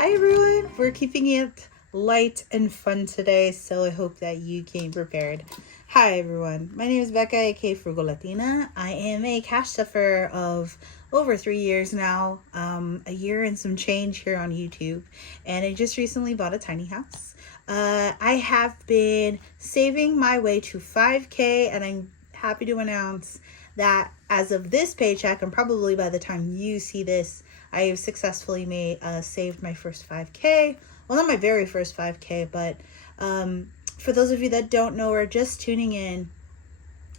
Hi everyone, we're keeping it light and fun today, so I hope that you came prepared. Hi everyone, my name is Becca, aka Frugal Latina. I am a cash stuffer of over 3 years now, a year and some change here on YouTube, and I just recently bought a tiny house. I have been saving my way to 5K, and I'm happy to announce that as of this paycheck, and probably by the time you see this, I have successfully saved my first 5K. Well, not my very first 5K, but for those of you that don't know or are just tuning in,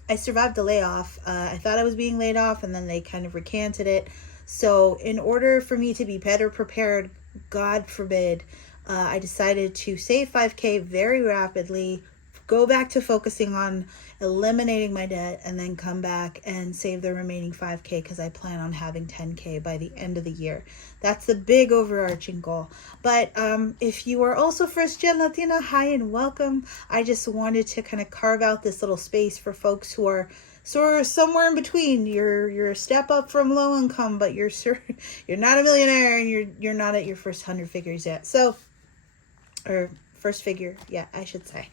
I survived a layoff. I thought I was being laid off, and then they kind of recanted it. So in order for me to be better prepared, God forbid, I decided to save 5K very rapidly, go back to focusing on eliminating my debt, and then come back and save the remaining 5K because I plan on having 10K by the end of the year. That's the big overarching goal. But if you are also first gen Latina, hi and welcome. I just wanted to kind of carve out this little space for folks who are sort of somewhere in between. You're a step up from low income, but you're not a millionaire, and you're not at your first 100 figures yet. So, or first figure, yeah, I should say.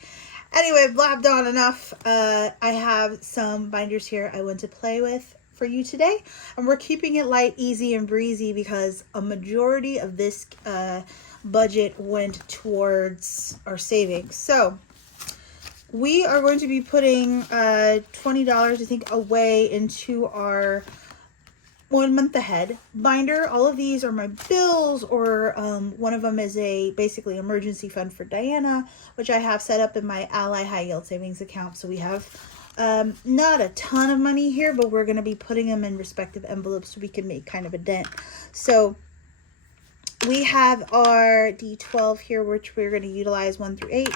Anyway, blabbed on enough. I have some binders here I want to play with for you today, and we're keeping it light, easy, and breezy because a majority of this budget went towards our savings. So we are going to be putting $20, I think, away into our 1 month ahead binder. All of these are my bills, or one of them is a basically emergency fund for Diana, which I have set up in my Ally high yield savings account. So we have not a ton of money here, but we're going to be putting them in respective envelopes so we can make kind of a dent. So we have our D12 here, which we're going to utilize 1 through 8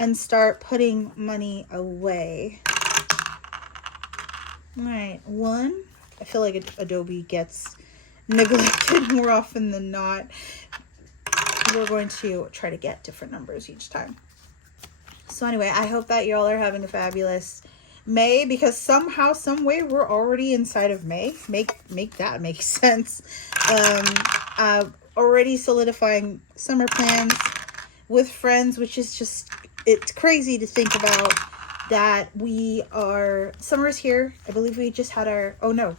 and start putting money away. All right, 1. I feel like Adobe gets neglected more often than not. We're going to try to get different numbers each time. So anyway, I hope that y'all are having a fabulous May, because somehow, some way, we're already inside of May. Make that make sense. Already solidifying summer plans with friends, which is just, it's crazy to think about. That summer's here. I believe we just had no,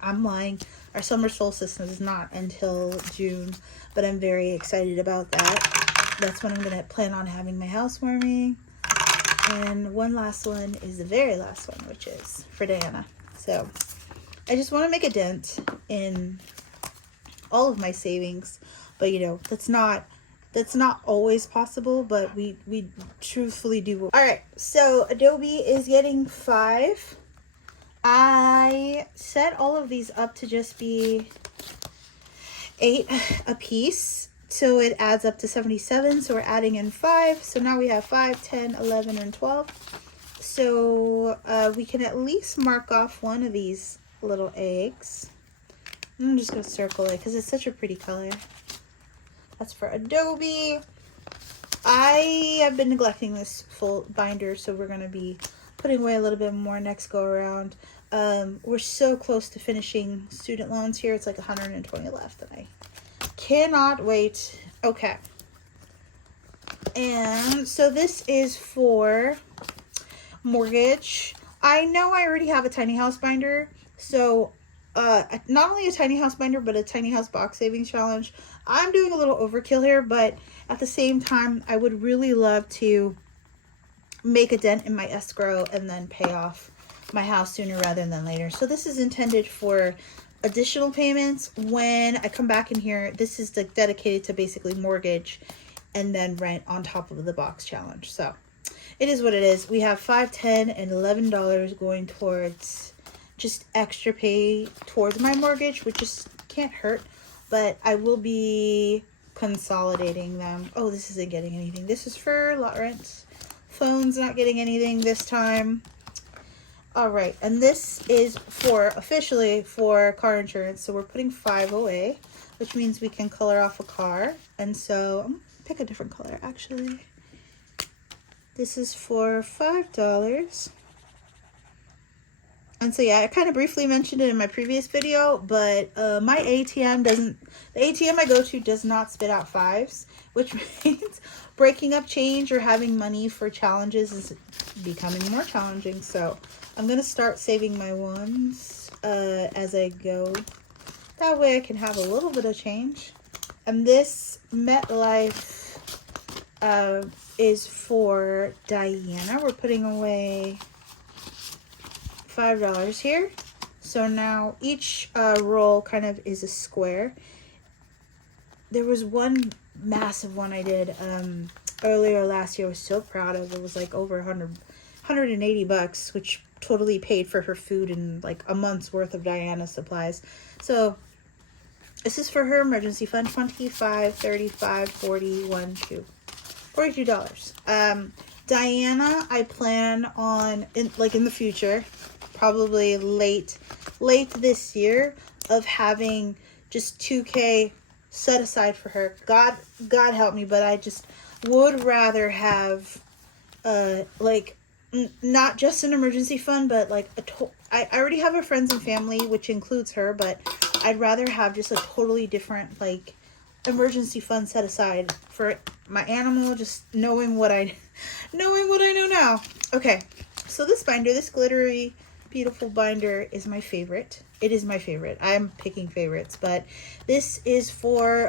I'm lying. Our summer solstice is not until June, but I'm very excited about that. That's when I'm going to plan on having my housewarming. And one last one is the very last one, which is for Diana. So I just want to make a dent in all of my savings, but that's not always possible, but we truthfully do. All right, so Adobe is getting 5. I set all of these up to just be 8 a piece, so it adds up to 77. So we're adding in 5. So now we have 5, 10, 11, and 12. So we can at least mark off one of these little eggs. I'm just gonna circle it because it's such a pretty color. That's for Adobe. I have been neglecting this full binder, so we're going to be putting away a little bit more next go around. We're so close to finishing student loans here. It's like 120 left, and I cannot wait. Okay. And so this is for mortgage. I know I already have a tiny house binder, so not only a tiny house binder, but a tiny house box savings challenge. I'm doing a little overkill here, but at the same time, I would really love to make a dent in my escrow and then pay off my house sooner rather than later. So this is intended for additional payments when I come back in here. This is dedicated to basically mortgage and then rent on top of the box challenge. So it is what it is. We have $5, $10, and $11 going towards just extra pay towards my mortgage, which just can't hurt. But I will be consolidating them. Oh, this isn't getting anything. This is for lot rent. Phone's not getting anything this time. All right, and this is officially for car insurance. So we're putting 5 away, which means we can color off a car. And so I'm gonna pick a different color actually. This is for $5. And so yeah, I kind of briefly mentioned it in my previous video, but my ATM doesn't, the ATM I go to does not spit out fives, which means breaking up change or having money for challenges is becoming more challenging. So I'm going to start saving my ones as I go. That way I can have a little bit of change. And this MetLife is for Diana. We're putting away $5 here. So now each roll kind of is a square. There was one massive one I did earlier last year. I was so proud of. It was like over 180 bucks, which totally paid for her food and like a month's worth of Diana supplies. So this is for her emergency fund. 25, 35, 40, 1, 2, $42. Diana, I plan on in the future, probably late this year, of having just $2K set aside for her. God help me, but I just would rather have not just an emergency fund, but like I already have a friends and family, which includes her, but I'd rather have just a totally different like emergency fund set aside for my animal, just knowing what I know now. Okay, so this binder, this glittery beautiful binder, is my favorite. It is my favorite. I'm picking favorites, but this is for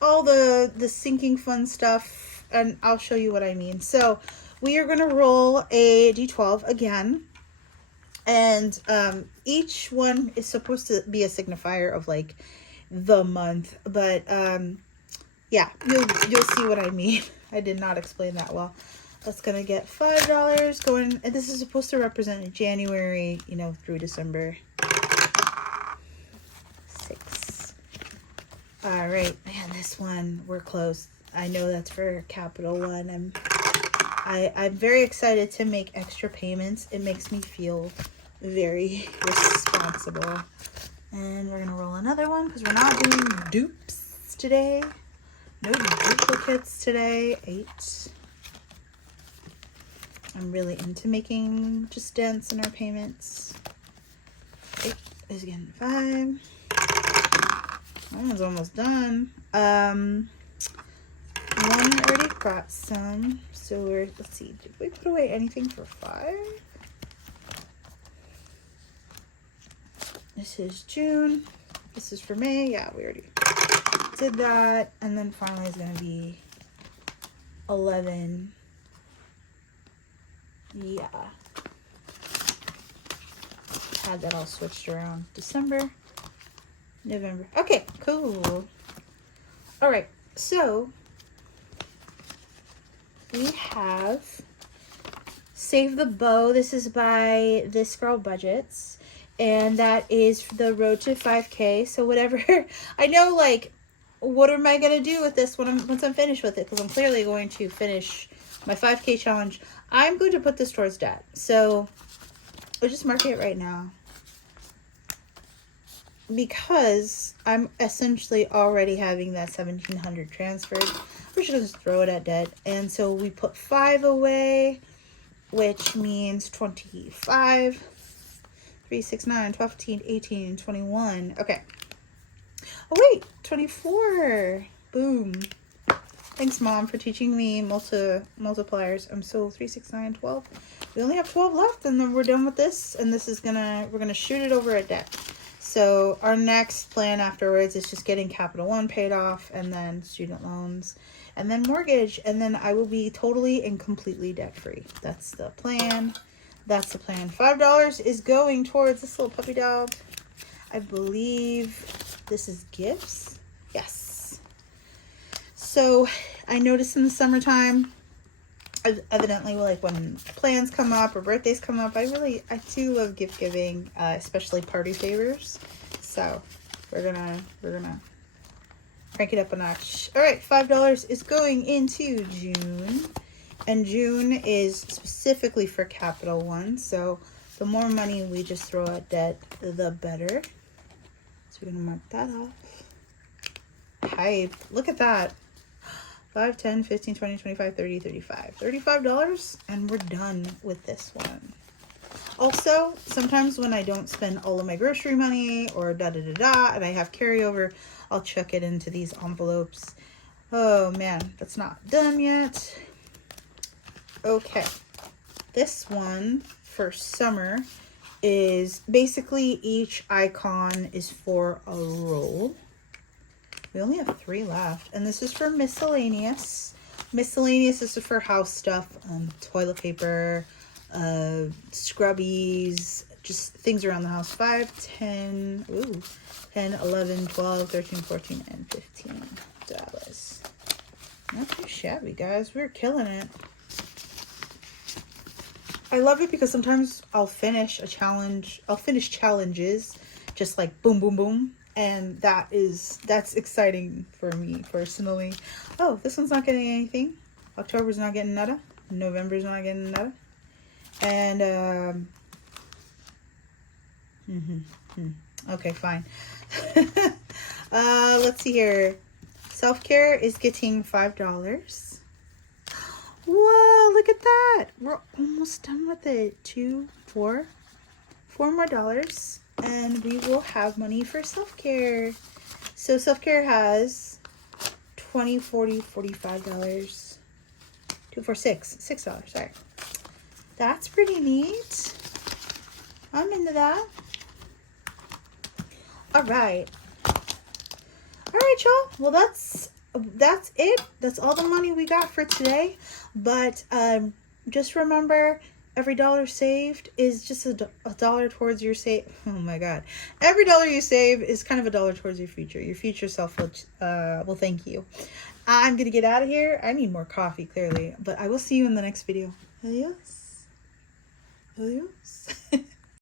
all the sinking fun stuff, and I'll show you what I mean. So we are going to roll a d12 again, and each one is supposed to be a signifier of like the month, but yeah, you'll see what I mean. I did not explain that well. That's gonna get $5 going, and this is supposed to represent January, through December. 6. All right, man, this one, we're close. I know that's for Capital One. I'm very excited to make extra payments. It makes me feel very responsible. And we're gonna roll another one because we're not doing dupes today. No duplicates today. 8. I'm really into making just dents in our payments. 8 is again 5. That one's almost done. One already got some. So let's see, did we put away anything for 5? This is June. This is for May. Yeah, we already did that. And then finally is going to be 11. Yeah. Had that all switched around. December, November. Okay, cool. All right, so we have Save the Bow. This is by This Girl Budgets. And that is the road to 5K. So whatever, I know, like, what am I going to do with this once I'm finished with it? Because I'm clearly going to finish my 5K challenge. I'm going to put this towards debt. So I'll just mark it right now. Because I'm essentially already having that $1,700 transferred. We're just going to throw it at debt. And so we put 5 away, which means 25. 3, 6, 9, 12, 15, 18, 21. Okay. Oh, wait. 24. Boom. Thanks, Mom, for teaching me multipliers. I'm so 3, 6, 9, 12. We only have 12 left, and then we're done with this. And this is we're going to shoot it over at debt. So our next plan afterwards is just getting Capital One paid off, and then student loans, and then mortgage. And then I will be totally and completely debt-free. That's the plan. That's the plan. $5 is going towards this little puppy dog. I believe this is gifts. Yes. So I noticed in the summertime, evidently, like when plans come up or birthdays come up, I do love gift giving, especially party favors. So we're gonna crank it up a notch. All right, $5 is going into June. And June is specifically for Capital One. So the more money we just throw at debt, the better. So we're going to mark that off. Hype. Look at that. 5, 10, 15, 20, 25, 30, 35. $35. And we're done with this one. Also, sometimes when I don't spend all of my grocery money or and I have carryover, I'll chuck it into these envelopes. Oh man, that's not done yet. Okay, this one for summer is basically each icon is for a roll. We only have 3 left, and this is for miscellaneous. Miscellaneous is for house stuff, toilet paper, scrubbies, just things around the house. 5, 10, 10, 11, 12, 13, 14, and $15. Not too shabby, guys. We're killing it. I love it because sometimes I'll finish a challenge. I'll finish challenges just like boom, boom, boom. And that's exciting for me personally. Oh, this one's not getting anything. October's not getting nada. November's not getting nada. And, okay, fine. Let's see here. Self-care is getting $5. Whoa, look at that. We're almost done with it. 4 more dollars. And we will have money for self-care. So self-care has $20, $40, $45. 2, 4, 6. $6, sorry. That's pretty neat. I'm into that. Alright. Alright, y'all. Well, that's it. That's all the money we got for today. But just remember, every dollar saved is just a dollar towards your save. Oh my God. Every dollar you save is kind of a dollar towards your future. Your future self will thank you. I'm going to get out of here. I need more coffee, clearly. But I will see you in the next video. Adios. Adios.